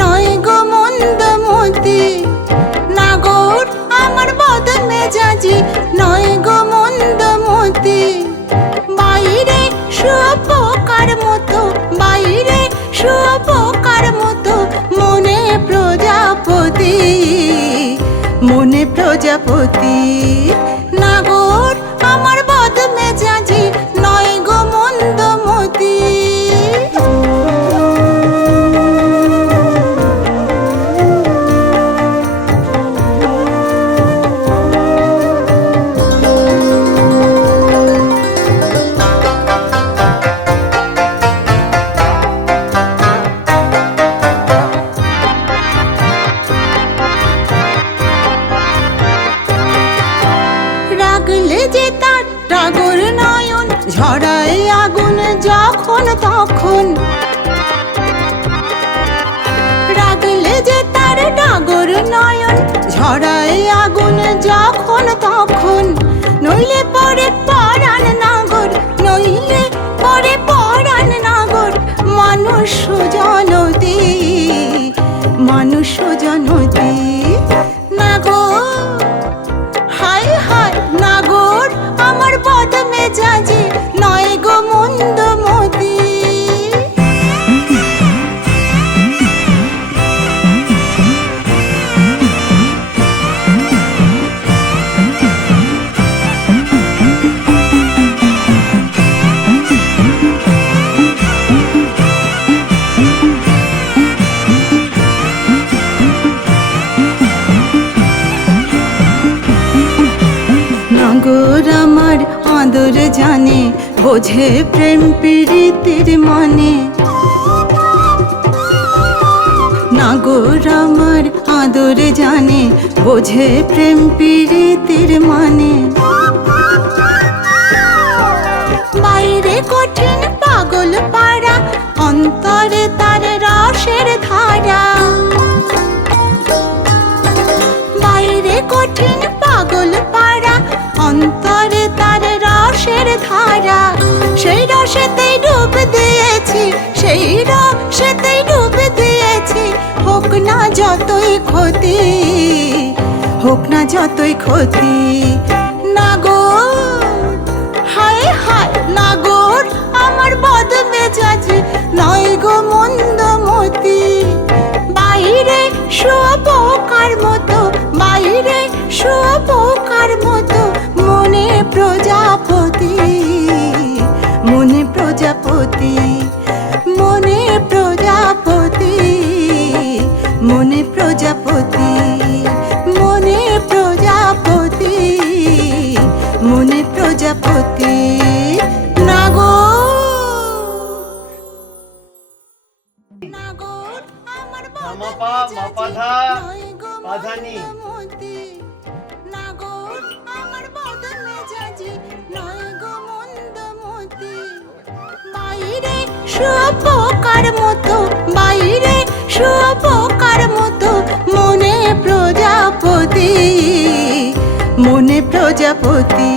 নয় গো মন্দমতি। নাগর আমার বদ মেজাজি নয় গো মন্দমতি। বাইরে শুয়োপোকার মতো, বাইরে শুয়োপোকার মতো, মনে প্রজাপতি, মনে প্রজাপতি। নাগর আমার বদ মেজাজি নয় গো মন্দমতি। রাগলে যে তার টাগর নয়ন, ঝরায় আগুন যখন তখন। রাগলে যে তার টাগর নয়ন, ঝরায় আগুন যখন তখন। নইলে পরে পরাণ নাগর, নইলে পরে পরাণ নাগর। মানুষ জনতি, মানুষ জনতি। নাগর হায় হায়, নাগর আমার বদ মেজাজি নয় গো মন্দমতি। নাগর আমার আদর জানে, বোঝে প্রেম প্রীতির মানে। নাগর আমার আদর জানে, বোঝে প্রেম প্রীতির মানে। বাইরে কঠিন পাগল পাড়া, অন্তরে তার রসের ধারা। বাইরে কঠিন পাগল পাড়া, অন্তরে তার রসের ধারা। সেই রসেতেই ডুব দিয়েছি, সেই রসেতেই ডুব দিয়েছি। হোক না যতই ক্ষতি, হোক না যতই ক্ষতি। নাগর হায় হায়, নাগর আমার বদ মেজাজি নয় গো মন্দমতি। বাইরে শুয়োপোকার মতো, বাইরে শুয়োপোকার মতো, মনে প্রজাপতি, মনে প্রজাপতি, মনে প্রজাপতি, মনে প্রজাপতি, মনে প্রজাপতি, মনে প্রজাপতি। নাগর আমার মাপা মাপাধা পাধানি। নাগর আমার বদ মেজাজি নয় গো মন্দমতি। বাইরে শুয়োপোকার মতো, বাইরে শুয়োপোকার মতো, মনে প্রজাপতি, মনে প্রজাপতি।